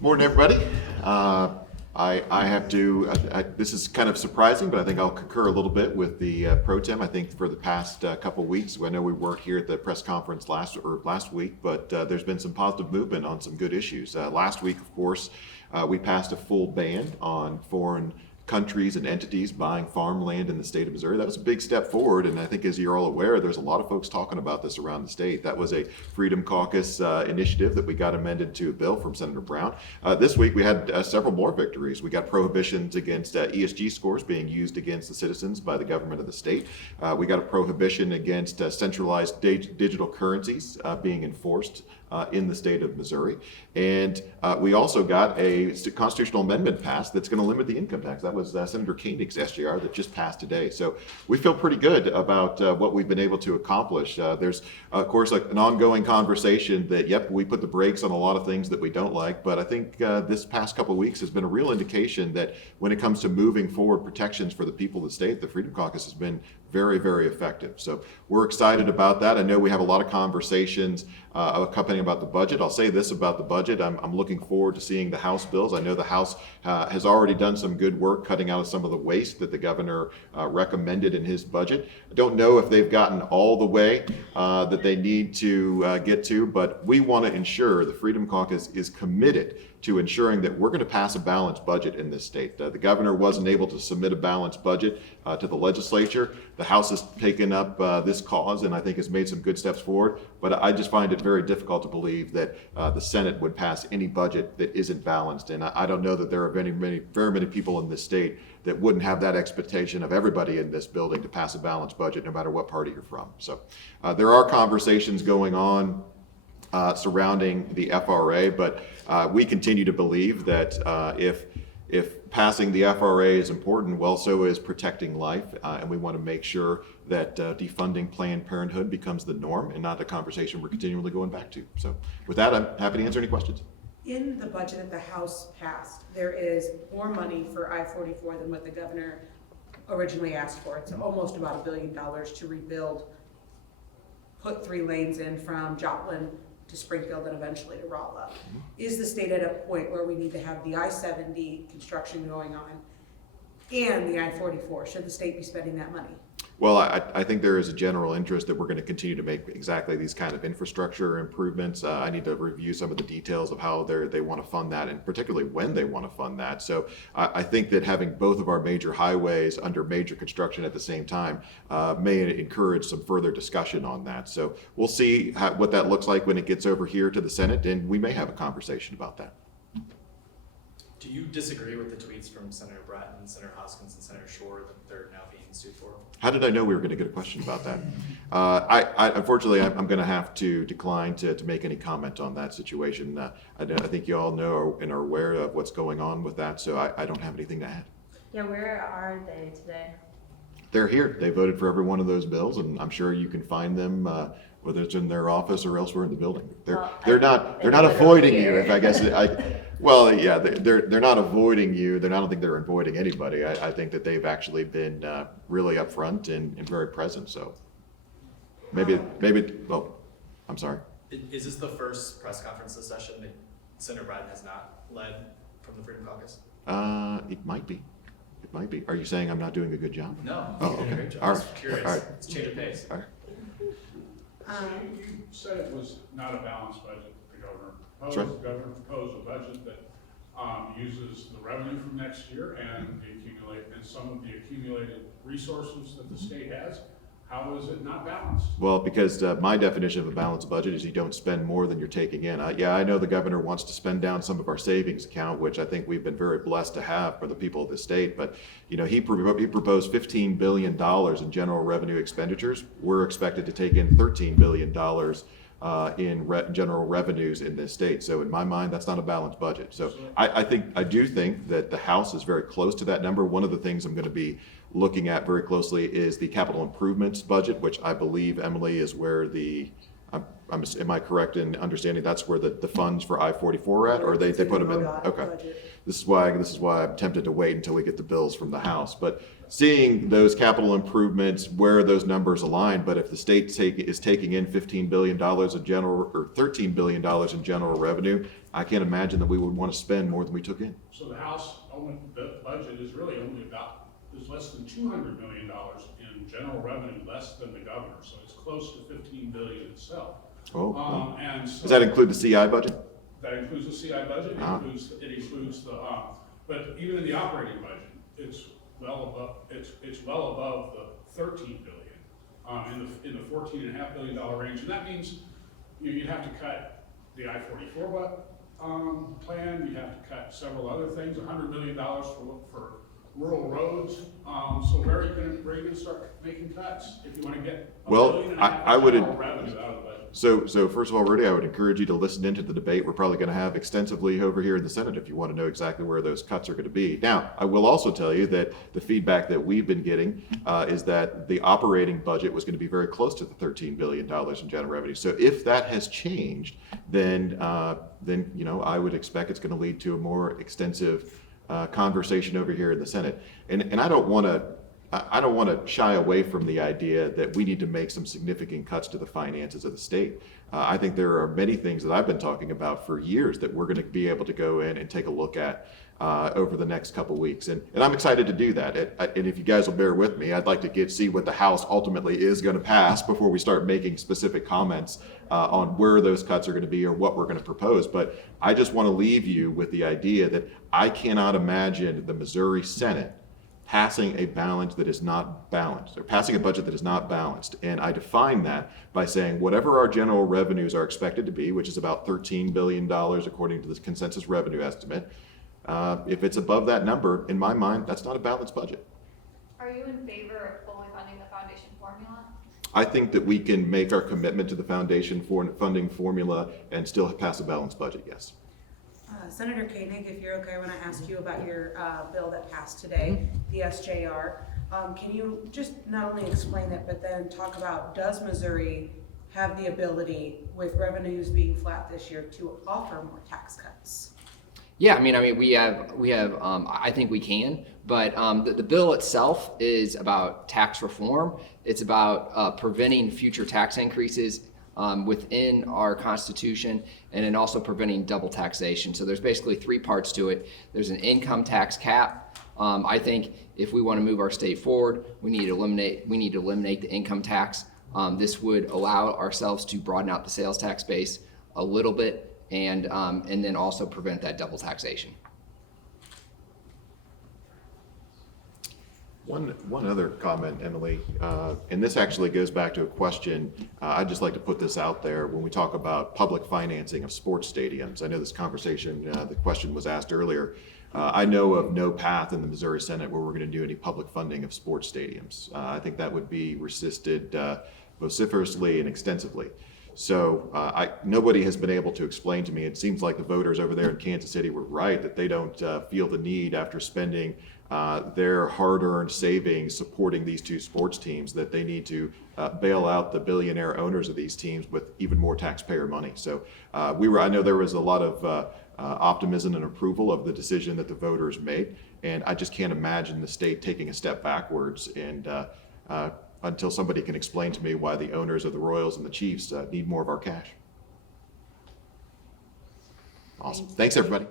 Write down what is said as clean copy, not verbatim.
Morning, everybody. I have to, this is kind of surprising, but I think I'll concur a little bit with the pro tem. I think for the past couple weeks, I know we weren't here at the press conference last week, but there's been some positive movement on some good issues. Last week, of course, we passed a full ban on foreign countries and entities buying farmland in the state of Missouri. That was a big step forward, and I think, as you're all aware, there's a lot of folks talking about this around the state. That was a Freedom Caucus initiative that we got amended to a bill from Senator Brown. This week we had several more victories. We got prohibitions against ESG scores being used against the citizens by the government of the state. We got a prohibition against centralized digital currencies being enforced in the state of Missouri. And we also got a constitutional amendment passed that's going to limit the income tax. That was Senator Koenig's SJR that just passed today. So we feel pretty good about what we've been able to accomplish. There's, of course, an ongoing conversation that, yep, we put the brakes on a lot of things that we don't like, but I think this past couple of weeks has been a real indication that when it comes to moving forward protections for the people of the state, the Freedom Caucus has been very, very effective. So we're excited about that. I know we have a lot of conversations accompanying about the budget. I'll say this about the budget. I'm looking forward to seeing the House bills. I know the House has already done some good work cutting out of some of the waste that the governor recommended in his budget. I don't know if they've gotten all the way that they need to get to, but we want to ensure the Freedom Caucus is committed to ensuring that we're going to pass a balanced budget in this state. The governor wasn't able to submit a balanced budget to the legislature. The House has taken up this cause and I think has made some good steps forward, but I just find it very difficult to believe that the Senate would pass any budget that isn't balanced. And I don't know that there are very many people in this state that wouldn't have that expectation of everybody in this building to pass a balanced budget no matter what party you're from. So there are conversations going on surrounding the FRA, but we continue to believe that if passing the FRA is important, well, so is protecting life, and we want to make sure that defunding Planned Parenthood becomes the norm and not a conversation we're continually going back to. So with that, I'm happy to answer any questions. In the budget that the House passed, there is more money for I-44 than what the governor originally asked for. It's almost about $1 billion to rebuild, put 3 lanes in from Joplin to Springfield and eventually to Rolla. Is the state at a point where we need to have the I-70 construction going on and the I-44? Should the state be spending that money? Well, I think there is a general interest that we're going to continue to make exactly these kind of infrastructure improvements. I need to review some of the details of how they want to fund that, and particularly when they want to fund that. So I think that having both of our major highways under major construction at the same time may encourage some further discussion on that. So we'll see what that looks like when it gets over here to the Senate, and we may have a conversation about that. Do you disagree with the tweets from Senator Bratton, Senator Hoskins, and Senator Shore that they're now being sued for? How did I know we were going to get a question about that? Unfortunately, I'm going to have to decline to make any comment on that situation. I think you all know and are aware of what's going on with that, so I don't have anything to add. Yeah, where are they today? They're here. They voted for every one of those bills, and I'm sure you can find them, whether it's in their office or elsewhere in the building. They're not avoiding you. If I guess well, yeah, they're not avoiding you. I don't think they're avoiding anybody. I think that they've actually been really upfront and very present. So maybe. Well, I'm sorry. Is this the first press conference this session that Senator Bratton has not led from the Freedom Caucus? It might be. It might be. Are you saying I'm not doing a good job? No. Oh, You're doing okay. a great job. All I right. was curious. All right. It's change of pace. All right. You said it was not a balanced budget the governor proposed. That's right. The governor proposed a budget that uses the revenue from next year and some of the accumulated resources that the state has. How is it not balanced? Well, because my definition of a balanced budget is you don't spend more than you're taking in. Yeah, I know the governor wants to spend down some of our savings account, which I think we've been very blessed to have for the people of the state. But he proposed $15 billion in general revenue expenditures. We're expected to take in $13 billion in general revenues in this state. So in my mind, that's not a balanced budget. So I do think that the House is very close to that number. One of the things I'm going to be looking at very closely is the capital improvements budget, which I believe, Emily, is where am I correct in understanding that's where the funds for I-44 are at, or they put them in? Okay. This is why I'm tempted to wait until we get the bills from the House. But seeing those capital improvements, where those numbers align, but if the state is taking in $15 billion in general, or $13 billion in general revenue, I can't imagine that we would want to spend more than we took in. So the House budget is really only is less than $200 million in general revenue, less than the governor. So it's close to $15 billion itself. Oh, And so does that include the CI budget? that includes the CI budget. It includes the, but even in the operating budget, it's well above the $13 billion, in the $14.5 billion range. And that means you'd have to cut the I-44 plan, you'd have to cut several other things, $100 million for rural roads. So where are you going to start making cuts if you want to get $1.5 billion revenue out of the budget? So first of all, Rudy, I would encourage you to listen into the debate we're probably going to have extensively over here in the Senate if you want to know exactly where those cuts are going to be. Now, I will also tell you that the feedback that we've been getting is that the operating budget was going to be very close to the $13 billion in general revenue. So if that has changed, then I would expect it's going to lead to a more extensive conversation over here in the Senate. And I don't want to shy away from the idea that we need to make some significant cuts to the finances of the state. I think there are many things that I've been talking about for years that we're going to be able to go in and take a look at over the next couple weeks. And I'm excited to do that. And if you guys will bear with me, I'd like to see what the House ultimately is going to pass before we start making specific comments on where those cuts are going to be or what we're going to propose. But I just want to leave you with the idea that I cannot imagine the Missouri Senate passing a balance that is not balanced, or passing a budget that is not balanced. And I define that by saying whatever our general revenues are expected to be, which is about $13 billion according to the consensus revenue estimate, if it's above that number, in my mind, that's not a balanced budget. Are you in favor of fully funding the foundation formula? I think that we can make our commitment to the foundation funding formula and still pass a balanced budget, yes. Senator Koenig, if you're okay when I ask you about your bill that passed today, the SJR, can you just not only explain it, but then talk about, does Missouri have the ability, with revenues being flat this year, to offer more tax cuts? Yeah, I mean, we have. I think we can, but the bill itself is about tax reform. It's about preventing future tax increases within our Constitution, and then also preventing double taxation. So there's basically three parts to it. There's an income tax cap. I think if we want to move our state forward, we need to eliminate the income tax. This would allow ourselves to broaden out the sales tax base a little bit, and then also prevent that double taxation. One other comment, Emily, and this actually goes back to a question. I'd just like to put this out there when we talk about public financing of sports stadiums. I know this conversation, the question was asked earlier. I know of no path in the Missouri Senate where we're going to do any public funding of sports stadiums. I think that would be resisted vociferously and extensively. So nobody has been able to explain to me, it seems like the voters over there in Kansas City were right, that they don't feel the need after spending their hard-earned savings supporting these two sports teams, that they need to bail out the billionaire owners of these teams with even more taxpayer money. So I know there was a lot of optimism and approval of the decision that the voters made, and I just can't imagine the state taking a step backwards and until somebody can explain to me why the owners of the Royals and the Chiefs need more of our cash. Awesome. Thanks, everybody.